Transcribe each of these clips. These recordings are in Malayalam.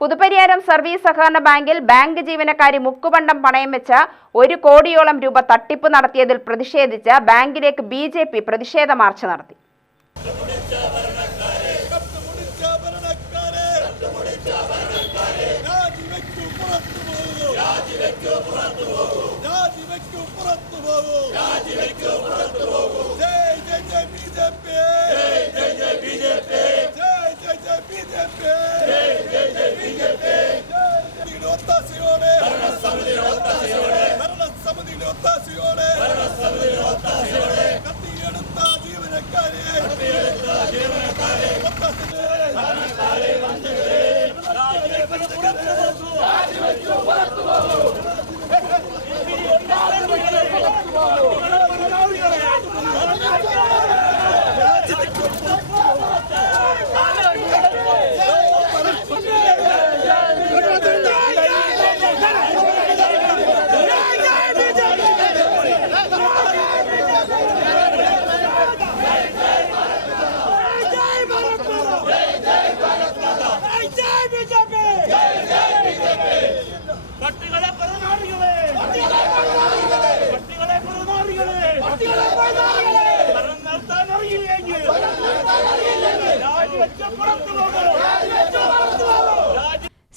പുതുപ്പരിയാരം സർവീസ് സഹകരണ ബാങ്കിൽ ബാങ്ക് ജീവനക്കാരി മുക്കുപണ്ടം പണയം വെച്ച 1 കോടിയോളം രൂപ തട്ടിപ്പ് നടത്തിയതിൽ പ്രതിഷേധിച്ച് ബാങ്കിലേക്ക് ബിജെപി പ്രതിഷേധ മാർച്ച് നടത്തി.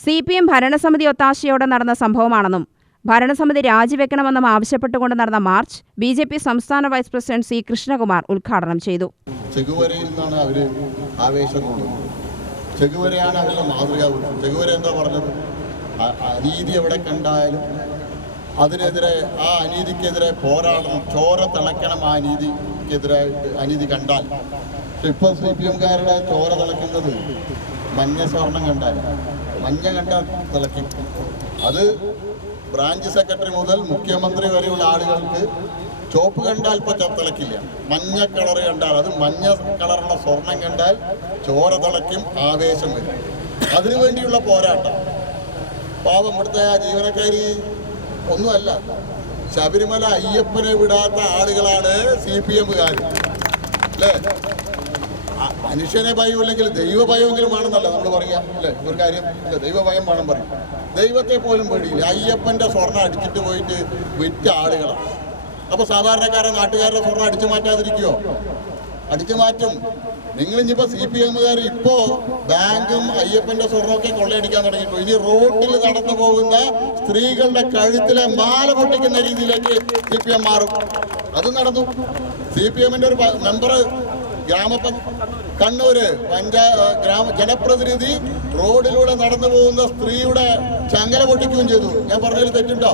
CPM ഭരണസമിതി ഒത്താശയോടെ നടന്ന സംഭവമാണെന്നും ഭരണസമിതി രാജിവെക്കണമെന്നും ആവശ്യപ്പെട്ടുകൊണ്ട് നടന്ന മാർച്ച് BJP സംസ്ഥാന വൈസ് പ്രസിഡന്റ് C. കൃഷ്ണകുമാർ ഉദ്ഘാടനം ചെയ്തു. ചെഗുവരയിൽ നിന്നാണ് അവര് ആവേശം കൊള്ളുന്നത്. ചെഗുവരയാണ് അവരുടെ മാതൃക. ചെഗുവര എന്താ പറഞ്ഞത്? അനീതി എവിടെ കണ്ടായാലും അതിനെതിരെ, ആ അനീതിക്കെതിരെ പോരാടണം, ചോര തിളയ്ക്കണം. ആ അനീതിക്കെതിരായിട്ട് അനീതി കണ്ടാൽ. ഇപ്പോൾ CPMകാരുടെ ചോര തിളയ്ക്കുന്നത് മഞ്ഞ സ്വർണം കണ്ടാൽ, മഞ്ഞ കണ്ടാൽ തിളയ്ക്കും. അത് ബ്രാഞ്ച് സെക്രട്ടറി മുതൽ മുഖ്യമന്ത്രി വരെയുള്ള ആളുകൾക്ക് ചോപ്പ് കണ്ടാൽ തിളക്കില്ല. മഞ്ഞ കളർ കണ്ടാൽ, അത് മഞ്ഞ കളറുള്ള സ്വർണം കണ്ടാൽ ചോര തിളയ്ക്കും, ആവേശം വരും. അതിനുവേണ്ടിയുള്ള പോരാട്ടം. പാവം ഇവിടുത്തെ ആ ജീവനക്കാരി ഒന്നുമല്ല, ശബരിമല അയ്യപ്പനെ വിടാത്ത ആളുകളാണ് CPMകാർ അല്ലേ? മനുഷ്യനെ ഭയമില്ലെങ്കിൽ ദൈവഭയമെങ്കിലും വേണമെന്നല്ല നമ്മൾ പറയാം അല്ലേ? ഒരു കാര്യം ദൈവഭയം വേണം പറയും. ദൈവത്തെ പോലും പേടിയില്ല. അയ്യപ്പൻ്റെ സ്വർണ്ണം അടിച്ചിട്ട് പോയിട്ട് വിറ്റ ആളുകളാണ്. അപ്പോൾ സാധാരണക്കാരൻ നാട്ടുകാരുടെ സ്വർണ്ണം അടിച്ചു മാറ്റാതിരിക്കുമോ? അടിച്ചു മാറ്റും. നിങ്ങളിപ്പോൾ CPMകാർ ഇപ്പോൾ ബാങ്കും അയ്യപ്പൻ്റെ സ്വർണ്ണമൊക്കെ കൊള്ളയടിക്കാൻ തുടങ്ങിയിട്ടു. ഇനി റോഡിൽ നടന്നു പോകുന്ന സ്ത്രീകളുടെ കഴുത്തിലെ മാല പൊട്ടിക്കുന്ന രീതിയിലേക്ക് CPM മാറും. അത് നടന്നു. CPMൻ്റെ ഒരു മെമ്പർ കണ്ണൂര് ജനപ്രതിനിധി റോഡിലൂടെ നടന്നു പോകുന്ന സ്ത്രീയുടെ ചങ്ങല പൊട്ടിക്കുകയും ചെയ്തു. ഞാൻ പറഞ്ഞതിൽ തെറ്റുണ്ടോ?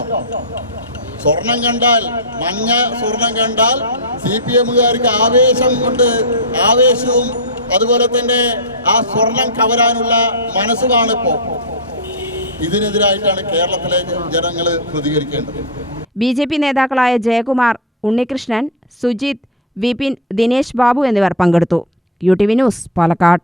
സ്വർണം കണ്ടാൽ, മഞ്ഞ സ്വർണം കണ്ടാൽ CPMകാർക്ക് ആവേശം കൊണ്ട്, ആവേശവും അതുപോലെ തന്നെ ആ സ്വർണം കവരാനുള്ള മനസ്സുമാണ് ഇപ്പോൾ. ഇതിനെതിരായിട്ടാണ് കേരളത്തിലെ ജനങ്ങൾ പ്രതികരിക്കേണ്ടത്. BJP നേതാക്കളായ ജയകുമാർ, ഉണ്ണികൃഷ്ണൻ, സുജിത്, വിപിൻ, ദിനേശ് ബാബു എന്നിവർ പങ്കെടുത്തു. UTV news, Palakkad.